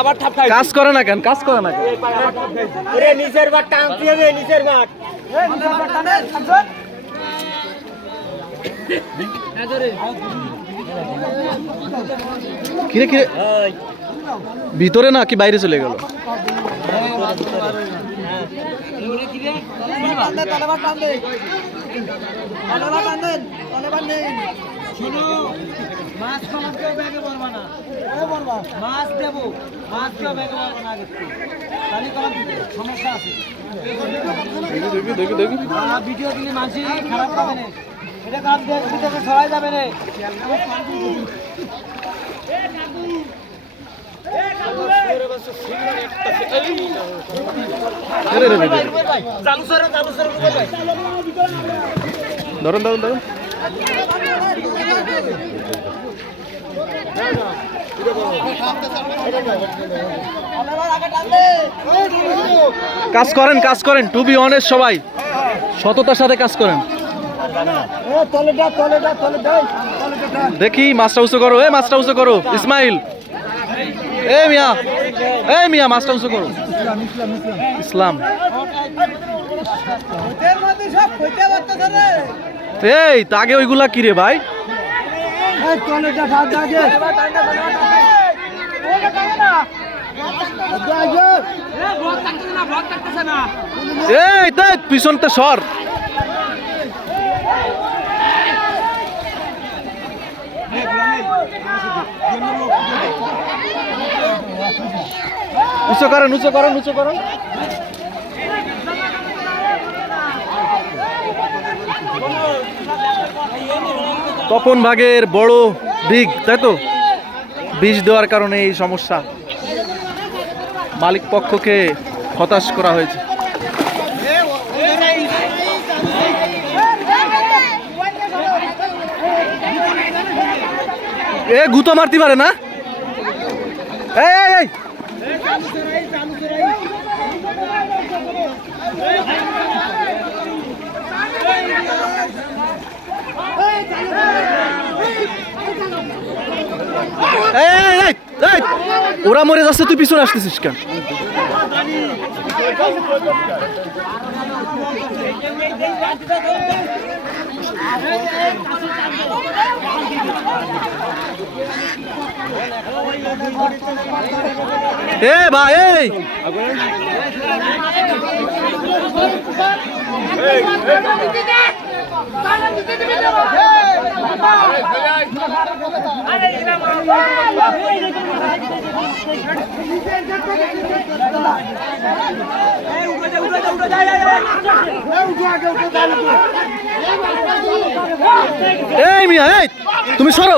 আবার খাই কাজ করে না কেন? কাজ করে না কেন? ওরে নিচের বাট টানতে হবে নিচের বাট কিরে কিরে? ভিতরে না কি বাইরে চলে গেল? মাছ খাওয়া কেউ ব্যাগে বলবা না। মাছ দেবো মাছ কেউ ব্যাগে বলবা না আগে তাহলে তোমার সমস্যা আছে। ভিডিও দিলে খারাপ পাবে না। এটা কাজ যাবে রে ধরুন ধরুন ধরুন কাজ করেন কাজ করেন। টু বি অনেস্ট সবাই। সততার সাথে কাজ করেন। দেখি মাছটা উঁচু করো। এ মাছটা উঁচু করো। ইসমাইল। এ, মিয়া। এ, মিয়া মাছটা উঁচু করো। ইসলাম। এই, তা আগে ওইগুলা কি রে ভাই? তলেটা সাত দাগে এই তো পিছনতে সর। উঁচু করেন উঁচু করেন উঁচু করেন। তপন ভাগের বড় দিক, তাই তো? বিষ দেওয়ার কারণে এই সমস্যা। মালিক পক্ষকে হতাশ করা হয়েছে। এ, গুতো মারতে পারে না? এই এই এই এই, এই, এই, এই, ওরা মরে যাচ্ছে তুই পিছনে আসতেছিস কেন এ ভাই এই এই উঠে উঠে উঠে মিয়া এই তুমি সরো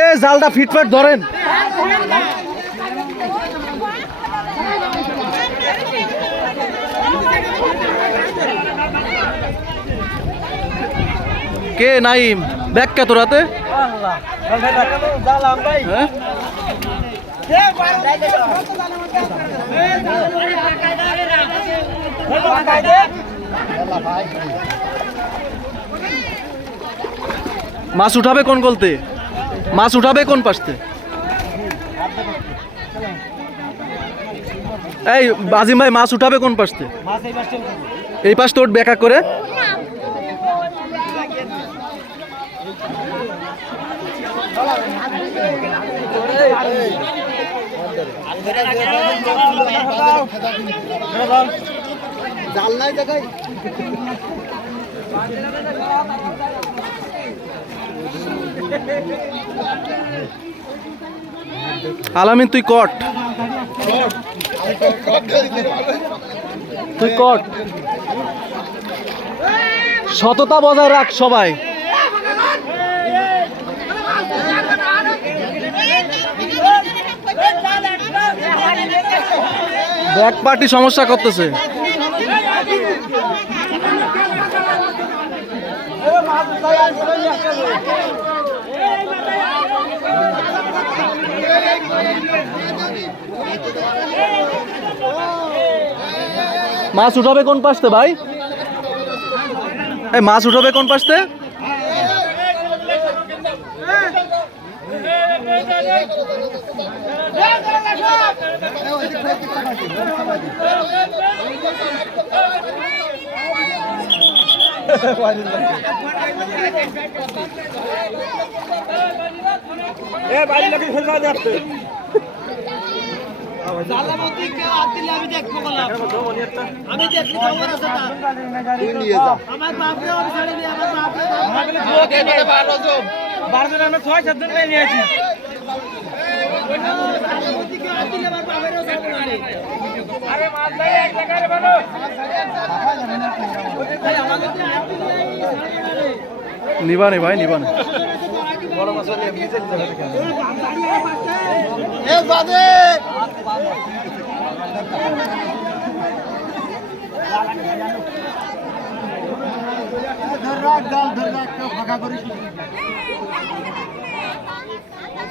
এ জালটা ফিটফাট ধরেন। কে নাইম? ব্যাখ্যা তোরাতে আল্লাহ মাছ উঠাবে কোন গলতে? মাছ উঠাবে কোন পাশতে? এই বাজিম ভাই, মাছ উঠাবে কোন পাশতে? এই পাশ তোর বেকা করে। জাল নাই দেখাই আলামিন তুই কট। তুই কট। সততা বজায় রাখ সবাই। ব্যাক পার্টি সমস্যা করতেছে। মাছ উঠাবে কোন পাশতে ভাই? এই মাছ উঠাবে কোন পাশতে জালামতি কেউ হাত দিলে আমি দেখব বললাম আমি দেখব খবর আছে না আমার বাপকে আমি ছাড়ি দিই আমার বাপকে বারোজন আমরা ছয় সাতজন নিয়ে আছি ছাড়বো না ভাই, ছাড়বে না নিবানে এ বাদে ধর রাখ ডাল ধর রাখ ফাঁকা করিস না। এই সোয়াদ। এই সোয়াদ। এই সোয়াদ। কত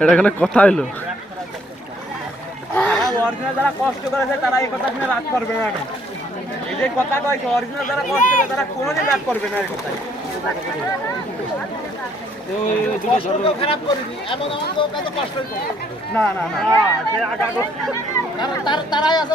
এটা এখানে কথা হইল? অরিজিনাল যারা কষ্ট করেছে তারা এই কথা শুনে রাগ করবে না এই যে কথা কয়েছে অরিজিনাল যারা কষ্ট করে তারা কোনোদিন রাগ করবে এই না না তারাই আছে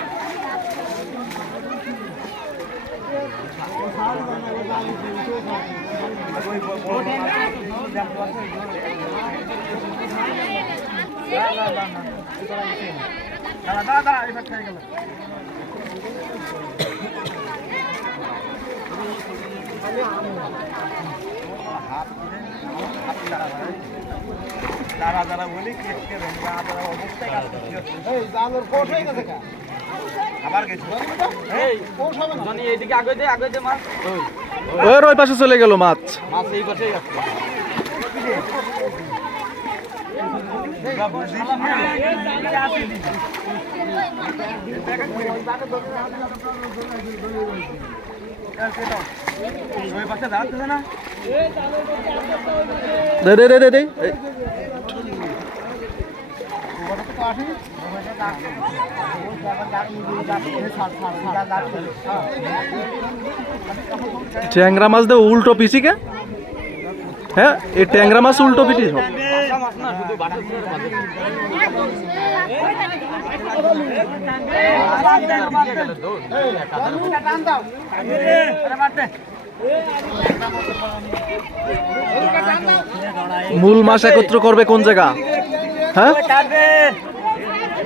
দাদা এবার খেয়ে গেল যারা যারা বলি অবস্থায় ওর ওই পাশে চলে গেল মাছ। মাছ এই পাশেই আছে। দে দে দে দে দে। ট্যাংরা মাছ দে, উল্টো পিসিকে হ্যাঁ এই ট্যাংরা মাছ উল্টো পিটি মূল মাছ একত্র করবে কোন জায়গা? হ্যাঁ?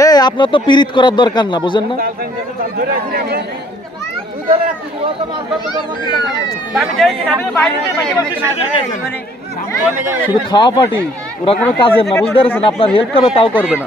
এই আপনার তো পীড়িত করার দরকার না বুঝেন না? শুধু খাওয়া পার্টি, ওরা কোনো কাজের না, বুঝতে পেরেছেন? আপনার হেল্প করবে, তাও করবে না।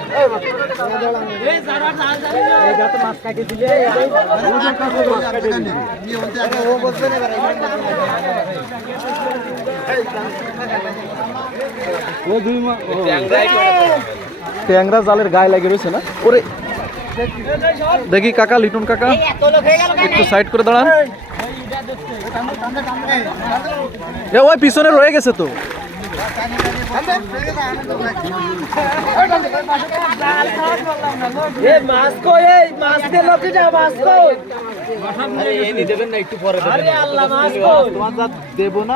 ট্যাংরা জালের গায়ে লাগে রয়েছে না? ওরে। দেখি কাকা, লিটন কাকা। একটু সাইড করে দাঁড়ান। ওই পিছনে রয়ে গেছে তো। মাছ কই এই মাছ ওই। লোকে যা মাছ কই দেবো না?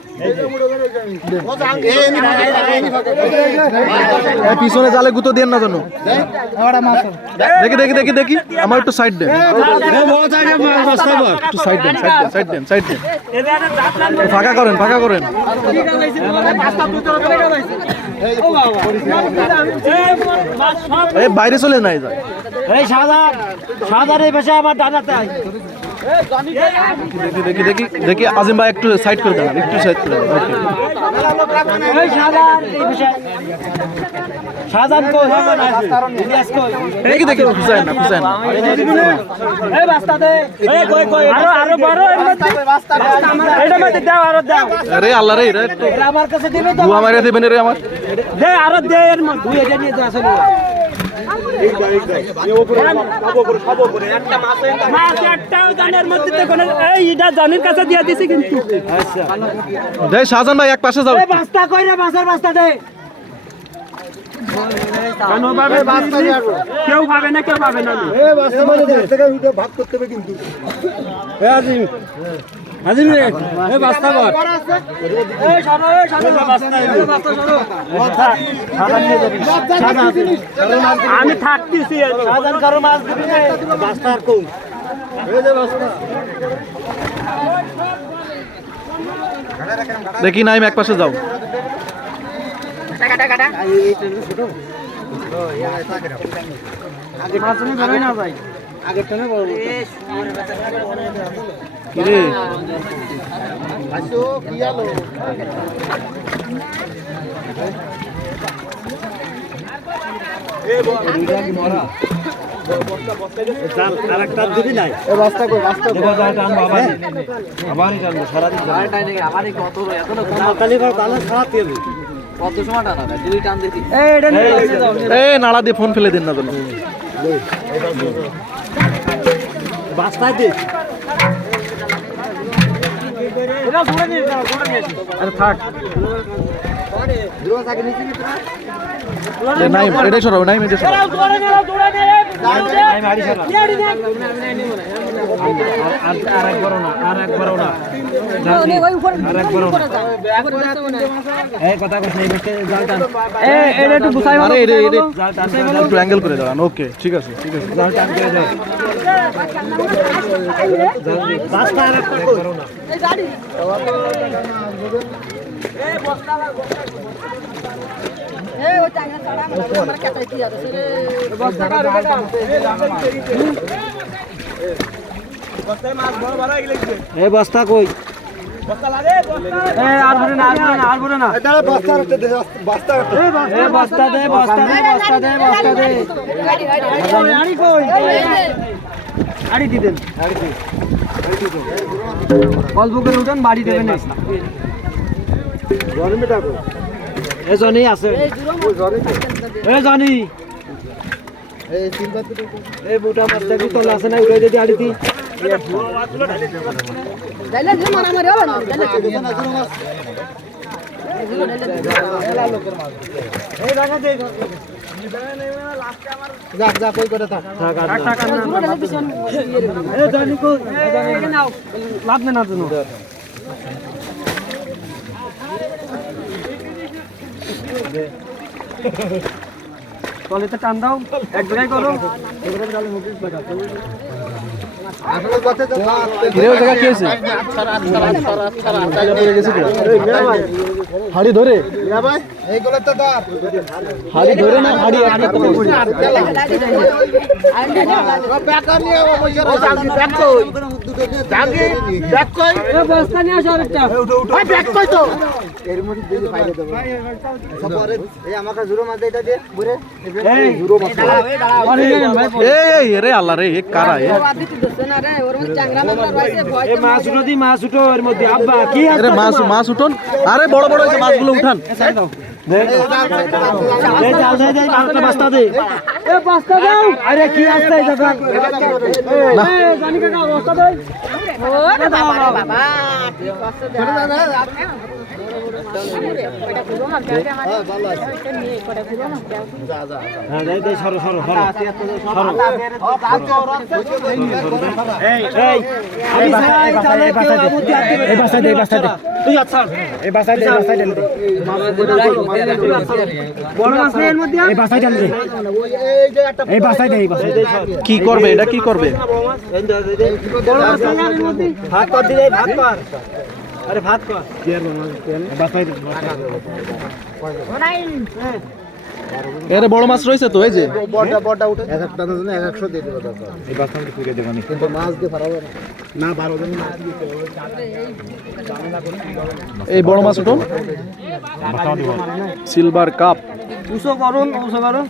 পিছনে জালে গুতো দেন না জানো দেখি দেখি দেখি দেখি। আমার একটু সাইড দেন। ফাঁকা করেন ফাঁকা করেন। বাইরে চলে নাই যায় সাদা, সাদার এই পাশে আমার ডানাতে আই দেখি দেখি দেখি দেখি আজিম ভাই একটু সাইড করে দেন একটু সাইড করে দেখি দেখি খুঁজায় না খুঁজায় না এই রাস্তা দে। এই কই কই আরও আরও বড় এর মধ্যে এটা মধ্যে দাও আরও দাও। আরে আল্লাহ রে আমার কাছে দিবে আমার। দে আরও দে দুই এটা নিয়ে আসলে মাছ একটাও জানের মধ্যে দেখো না এই এটা জানের কাছে দিয়ে দিছি কিন্তু দেখ শাহজান ভাই এক পাশে যাও। এই বাস্তা কই রে বাস্তা দে। কেন পাবে কেউ পাবে না কেউ পাবে না। ভাগ করতে হবে কিন্তু। আজিম আজিম রে এ বাস্তা কর। আমি থাকতেছি সাজান কারও মাছ দিবি কম দেখি নাইম এক পাশে যাও। মাছ নিয়ে বেরোয় না ভাই? এ বাস্তা সারা তেল এ নাড়া দিয়ে ফোন ফেলে দিন না বাস্তায় দে। আরে থাক। এ, নাইম এটাই সরাও নাইম এটাই সরাও। আর একবারও না আর একবারও না ওকে ঠিক আছে ঠিক আছে। এই বস্তা বাস্তা দে বাস্তা বস্তা দে বস্তা দে বস্তা দে বস্তা দে আড়ি কই আড়ি দিবেন আড়ি দি অল্প করে উঠান বাড়ি দেবেন গরমে ডাকো এ জনি আছে। এ জনি এই বুটা মাছটা কি তোলা আছে না উঠাই দিতে আড়ি দি। এই টাকা দে। যা যা করে থাক। টাকা না এ জনি কই এ জনি নাও। লাভ না তলেতে টান দাও এক জায়গায় করো। আসলে কথা তো হাড়ি ধরে? হাড়ি ধরে না হাড়ি আল্লাহ রে কারা মাছ মাছ উঠো এর মধ্যে। আব্বা কি আরে মাছ মাছ উঠন। আরে বড় বড় মাছগুলো উঠান। আরে কি হ্যাঁ আচ্ছা কি করবে এটা কি করবে ভাত কর দিলে ভাত কর আরে ভাত কর বাসাই দে এরে বড় মাছ রয়েছে তো এই যে? বড়টা বড়টা উঠে এক একটা জন্য এক একশো দিয়ে দেবো দরকার এই বাসা আমি ফিরে দেবানি কিন্তু মাছ দিয়ে পারাবো না না। বারো জন মাছ এই বড় মাছ উঠুন সিলভার কাপ উসো করুন উসো করুন।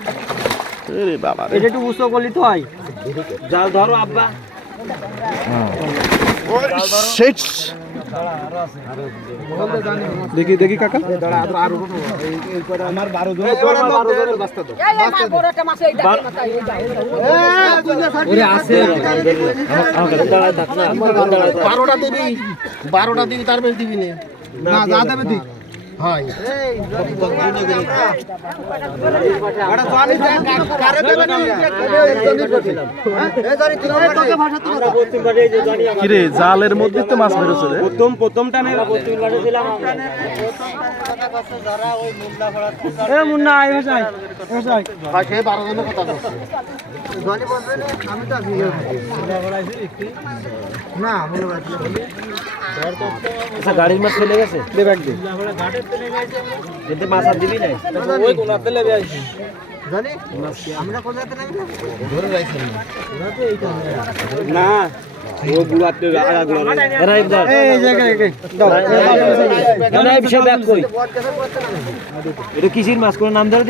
আরে বাবা রে। এটা একটু উসো করলি তো হয়। জাল ধরো আব্বা। শেট দেখি দেখি কাকা। আমার বারো বারোটা দিবি বারোটা দিবি তার বেশি দিবি না। যা হয় কারে জালের মধ্যে তো মাছ বেরোছে রে। প্রথম প্রথম টানে এ মুন্না আয় যাই যাই। ভাষে 12 জনের কথা বলছে। জনি বলবে না, আমি তো আছি। না মনে রাখছি আচ্ছা গাড়ির মাছ চলে গেছে? দে ব্যাগ দে। কিন্তু মাছ আর দিবি নাই? ওই কোনাতে লেগে আইছি জানি। আমরা কোন জায়গাতে নামি ধরে রাখছি না। ও গুড়াতে আগা গুড়া এরা ইবদার এই জায়গা দাও। না না বিশাল ব্যাগ কই? এটা কিসির মাছ? কোন নাম ধরে দিয়া?